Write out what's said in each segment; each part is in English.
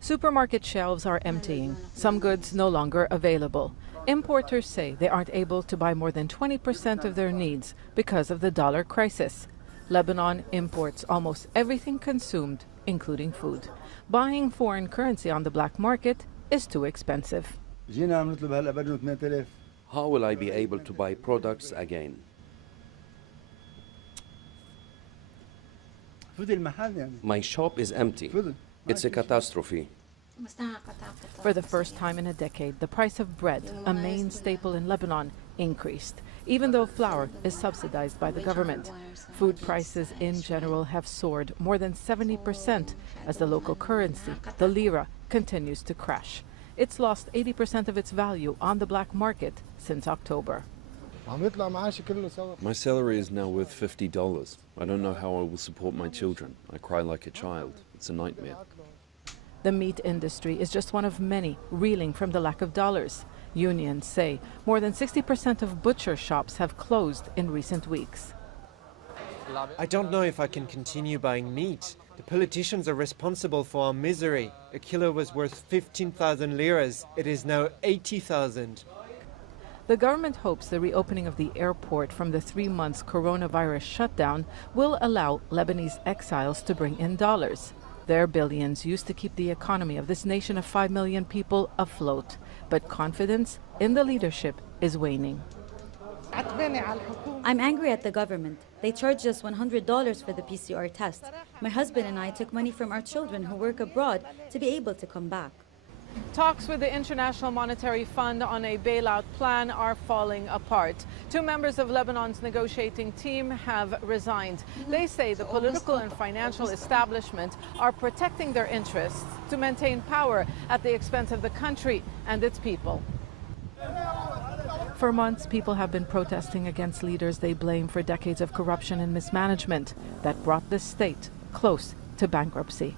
Supermarket shelves are emptying, some goods no longer available. Importers say they aren't able to buy more than 20% of their needs because of the dollar crisis. Lebanon imports almost everything consumed, including food. Buying foreign currency on the black market is too expensive. How will I be able to buy products again? My shop is empty. It's a catastrophe. For the first time in a decade, the price of bread, a main staple in Lebanon, increased, even though flour is subsidized by the government. Food prices in general have soared more than 70% as the local currency, the lira, continues to crash. It's lost 80% of its value on the black market since October. My salary is now worth $50. I don't know how I will support my children. I cry like a child. It's a nightmare. The meat industry is just one of many reeling from the lack of dollars. Unions say more than 60% of butcher shops have closed in recent weeks. I don't know if I can continue buying meat. The politicians are responsible for our misery. A kilo was worth 15,000 liras. It is now 80,000. The government hopes the reopening of the airport from the 3 months coronavirus shutdown will allow Lebanese exiles to bring in dollars. Their billions used to keep the economy of this nation of 5 million people afloat. But confidence in the leadership is waning. I'm angry at the government. They charged us $100 for the PCR test. My husband and I took money from our children who work abroad to be able to come back. Talks with the International Monetary Fund on a bailout plan are falling apart. 2 members of Lebanon's negotiating team have resigned. They say the political and financial establishment are protecting their interests to maintain power at the expense of the country and its people. For months, people have been protesting against leaders they blame for decades of corruption and mismanagement that brought the state close to bankruptcy.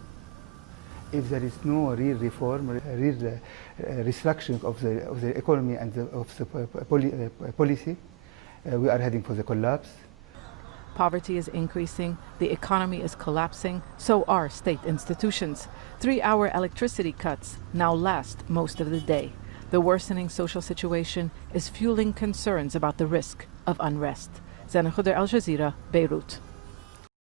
If there is no real reform, real restructuring of the economy and of the policy, we are heading for the collapse. Poverty is increasing, the economy is collapsing, so are state institutions. 3-hour electricity cuts now last most of the day. The worsening social situation is fueling concerns about the risk of unrest. Zana Khuder, Al Jazeera, Beirut.